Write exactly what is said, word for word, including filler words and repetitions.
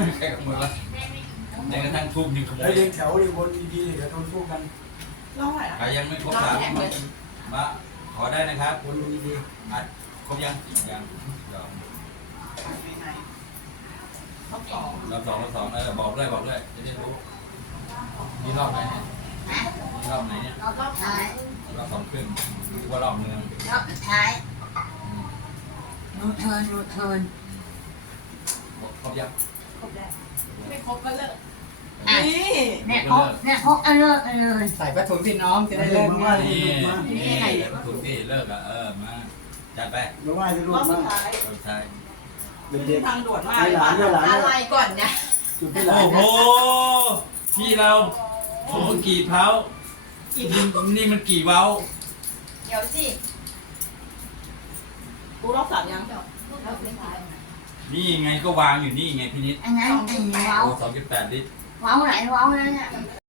ใครขโมยวะแม้กระทั่งทูบยังขโมแล้วยเรียงแถวเรียงบนดีๆเดี๋ยวทนสู้กันร้องไหนใครยังไม่ครบสามมาขอได้นะครับบนดีอ่ะครบยังยังยอมรอบสองรอบสองรอบสองเออบอกด้วยบอกด้วยจะได้รู้นี่รอบไหนเนี่ยนี่รอบไหนเนี่ยเราก็ท้ายรอบสองครึ่งหรือว่ารอบเมืองเราท้ายรูเทิร์นรูเทิร์นครบยังครบได้ไม่ครบก็เลิกอ่ะนี่เนี่ยพกเนี่ยพกเอาเลิกเอาเลยใส่ผ้าถุงพี่น้องจะๆได้เลิกมาง่ายว่านี่จะลูกมานี่ถูกที่เลิกอ่ะเออมาจัดไปมาว่าจะลูรกอบสุมาดท้ายรอบใช่เป็นเด็กทางด่วนมากให้หลานด้วยหลานด้วยอะไรก่อนเนี่ยจุดที่หลานโอ้โหเนี่ยพี่เราโอ้โหกี่เท้านี่นี่มันกี่เว้าเดี๋ยวสิกูรอบสามยังนี่ไงก็วางอยู่นี่ไงพี่นิดอันนั้นไอ้เว้าสองจุดแปดลิตรเว้าไหนเว้านั่นน่ะ